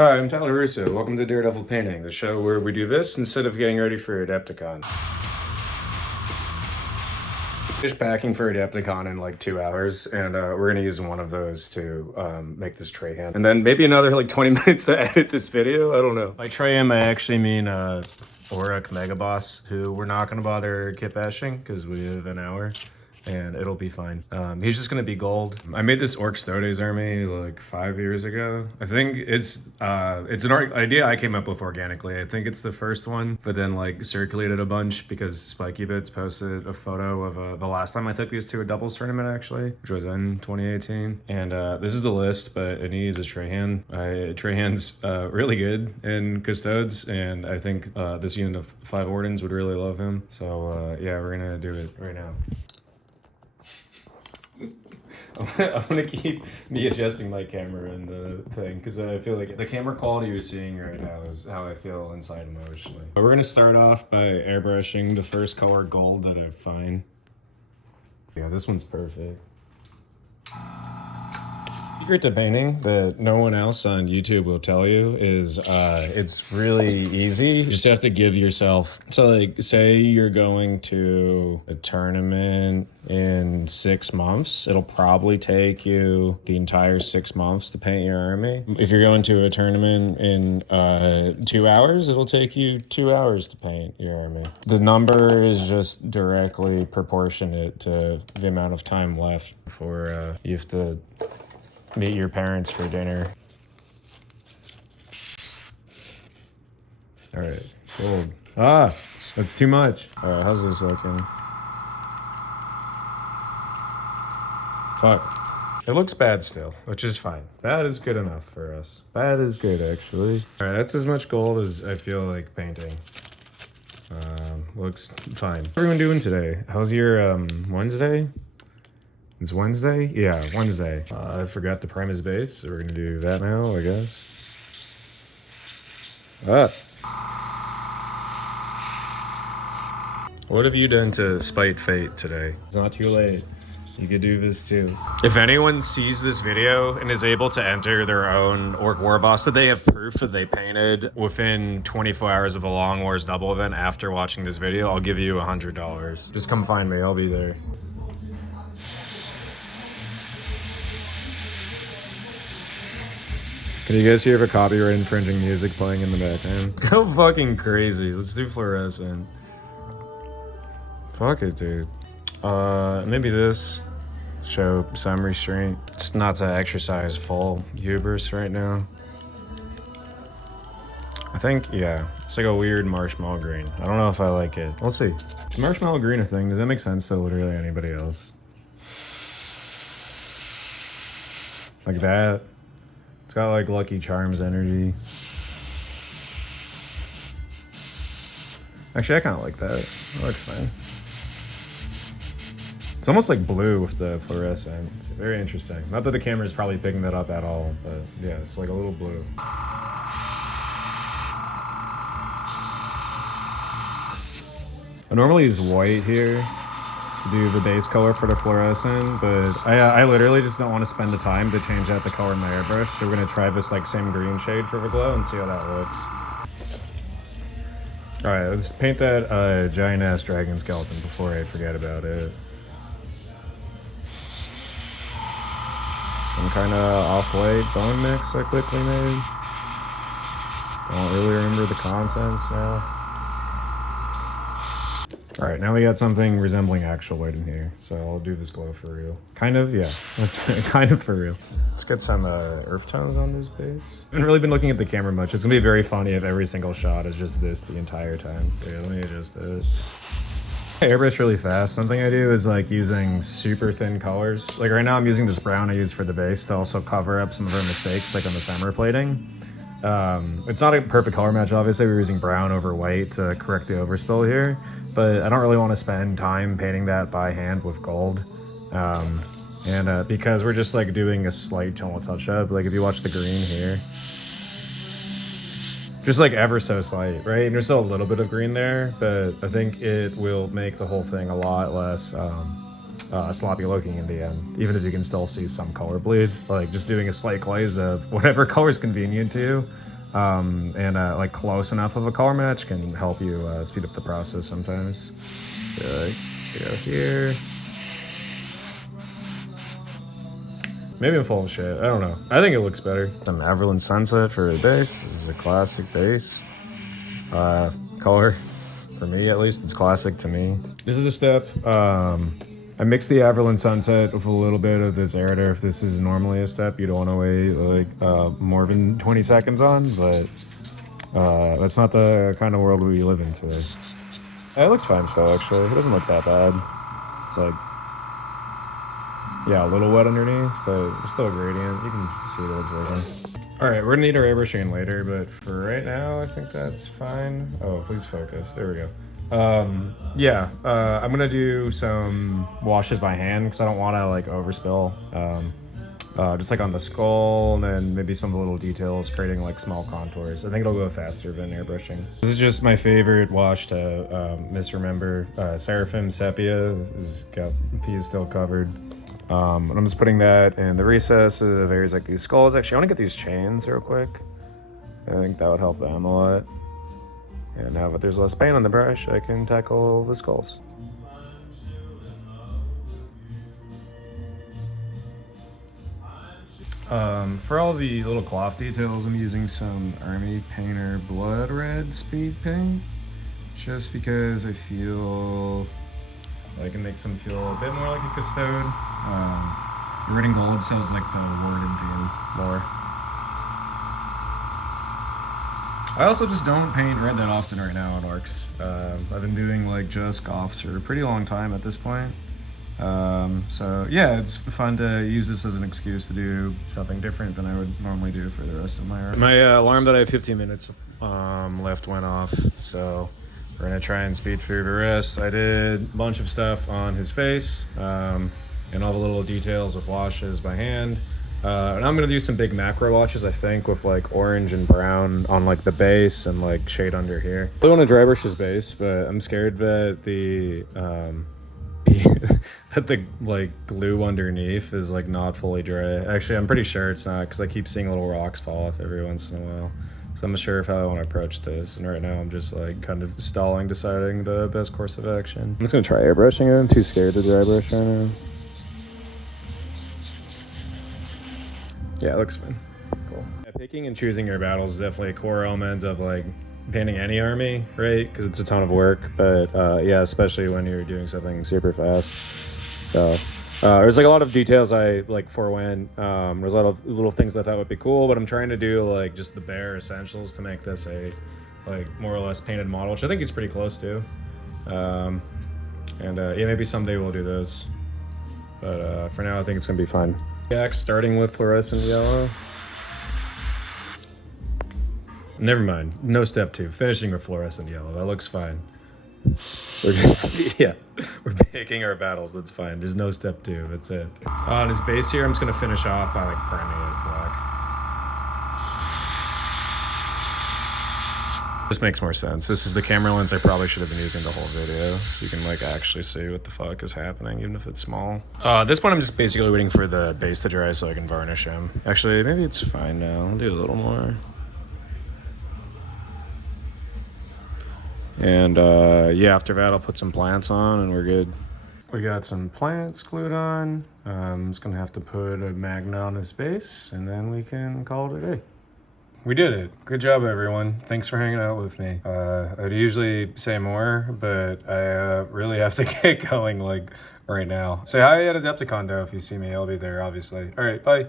Hi, I'm Tyler Russo. Welcome to Daredevil Painting, the show where we do this instead of getting ready for Adepticon. Finished packing for Adepticon in like 2 hours, and we're gonna use one of those to make this Trajann. And then maybe another like 20 minutes to edit this video, I don't know. By Trajann, I actually mean Auric Mega Boss, who we're not gonna bother kit bashing because we have an hour. And it'll be fine. He's just gonna be gold. I made this Orc Stodes army like 5 years ago. I think it's an idea I came up with organically. I think it's the first one, but then like circulated a bunch because Spiky Bits posted a photo of the last time I took these to a doubles tournament actually, which was in 2018. And this is the list, but it needs a Trajann. Trajann's really good in Custodes, and I think this unit of 5 Ordens would really love him. So yeah, we're gonna do it right now. I'm gonna keep me adjusting my camera and the thing because I feel like the camera quality you're seeing right now is how I feel inside emotionally. But we're gonna start off by airbrushing the first color gold that I find. Yeah, this one's perfect. Secret to painting that no one else on YouTube will tell you is it's really easy. You just have to give yourself, so like say you're going to a tournament in 6 months, it'll probably take you the entire 6 months to paint your army. If you're going to a tournament in 2 hours, it'll take you 2 hours to paint your army. The number is just directly proportionate to the amount of time left before you have to meet your parents for dinner. All right, gold. Ah, that's too much. All right, how's this looking? Fuck. It looks bad still, which is fine. Bad is good enough for us. Bad is good, actually. All right, that's as much gold as I feel like painting. Looks fine. What are everyone doing today? How's your Wednesday? It's Wednesday? Yeah, Wednesday. I forgot to prime his base, so we're gonna do that now, I guess. What have you done to spite fate today? It's not too late. You could do this too. If anyone sees this video and is able to enter their own Orc War Boss that they have proof that they painted within 24 hours of a Long Wars double event after watching this video, I'll give you $100. Just come find me, I'll be there. Can you guys hear the copyright infringing music playing in the background? Go fucking crazy. Let's do fluorescent. Fuck it, dude. Maybe this. Show some restraint. Just not to exercise full hubris right now. I think, yeah. It's like a weird marshmallow green. I don't know if I like it. Let's see. Is marshmallow green a thing? Does that make sense to literally anybody else? Like that. It's got like Lucky Charms energy. Actually, I kind of like that. That looks fine. It's almost like blue with the fluorescent. It's very interesting. Not that the camera is probably picking that up at all, but yeah, it's like a little blue. I normally use white here to do the base color for the fluorescent, but I literally just don't want to spend the time to change out the color in my airbrush. So we're gonna try this like same green shade for the glow and see how that looks. All right, let's paint that giant ass dragon skeleton before I forget about it. Some kind of off-white bone mix I quickly made. Don't really remember the contents now. All right, now we got something resembling actual white in here, so I'll do this glow for real. Kind of, yeah, that's kind of for real. Let's get some earth tones on this base. I haven't really been looking at the camera much. It's gonna be very funny if every single shot is just this the entire time. Yeah, let me adjust this. I airbrush really fast. Something I do is like using super thin colors. Like right now I'm using this brown I use for the base to also cover up some of our mistakes, like on the summer plating. It's not a perfect color match, obviously. We're using brown over white to correct the overspill here, but I don't really want to spend time painting that by hand with gold. Because we're just like doing a slight tonal touch up, like if you watch the green here, just like ever so slight, right? And there's still a little bit of green there, but I think it will make the whole thing a lot less sloppy looking in the end, even if you can still see some color bleed. Like just doing a slight glaze of whatever color is convenient to you and like close enough of a color match can help you speed up the process sometimes. So like, go here. Maybe I'm full of shit. I don't know. I think it looks better. Some Everland Sunset for the base. This is a classic base. Color. For me, at least, it's classic to me. This is a step. I mixed the Everland Sunset with a little bit of this Airdrushing. If this is normally a step you don't want to wait like more than 20 seconds on, but that's not the kind of world we live in today. It looks fine still, actually. It doesn't look that bad. It's like, yeah, a little wet underneath, but it's still a gradient. You can see that it's working. All right, we're gonna need our airbrushing later, but for right now, I think that's fine. Oh, please focus. There we go. I'm gonna do some washes by hand because I don't want to like overspill. Just like on the skull and then maybe some little details, creating like small contours. I think it'll go faster than airbrushing. This is just my favorite wash to misremember. Seraphim Sepia. This P is still covered. And I'm just putting that in the recess of areas like these skulls. Actually, I want to get these chains real quick. I think that would help them a lot. And now that there's less paint on the brush, I can tackle the skulls. For all the little cloth details, I'm using some Army Painter Blood Red Speed Paint, just because I feel I can make some feel a bit more like a custode. The red and gold sounds like the Warden theme more. I also just don't paint red that often right now on orcs. I've been doing like just Goths for a pretty long time at this point. So yeah, it's fun to use this as an excuse to do something different than I would normally do for the rest of my art. My alarm that I have 15 minutes left went off, so we're gonna try and speed through the rest. I did a bunch of stuff on his face, and all the little details with washes by hand. And I'm gonna do some big macro washes, I think, with like orange and brown on like the base and like shade under here. I want to dry brush his base, but I'm scared that the that the like glue underneath is like not fully dry. Actually, I'm pretty sure it's not because I keep seeing little rocks fall off every once in a while. So I'm not sure of how I want to approach this, and right now I'm just like kind of stalling, deciding the best course of action. I'm just gonna try airbrushing it. I'm too scared to dry brush right now. Yeah, it looks fine. Cool. Yeah, picking and choosing your battles is definitely a core element of like painting any army, right? Because it's a ton of work, but yeah, especially when you're doing something super fast. So there's like a lot of details I like forewent. There's a lot of little things I thought would be cool, but I'm trying to do like just the bare essentials to make this a like more or less painted model, which I think he's pretty close to. Yeah, maybe someday we'll do those, but for now I think it's gonna be fun. Starting with fluorescent yellow. Never mind. No step 2. Finishing with fluorescent yellow. That looks fine. We're just, yeah, we're picking our battles. That's fine. There's no step 2. That's it. On his base here, I'm just going to finish off by like priming it black. This makes more sense. This is the camera lens I probably should have been using the whole video, so you can like actually see what the fuck is happening, even if it's small. At this point, I'm just basically waiting for the base to dry so I can varnish him. Actually, maybe it's fine now. I'll do a little more. And yeah, after that, I'll put some plants on and we're good. We got some plants glued on. I'm just gonna have to put a magnet on his base and then we can call it a day. We did it. Good job, everyone. Thanks for hanging out with me. I'd usually say more, but I really have to get going like right now. Say hi at Adepticon though if you see me. I'll be there, obviously. All right, bye.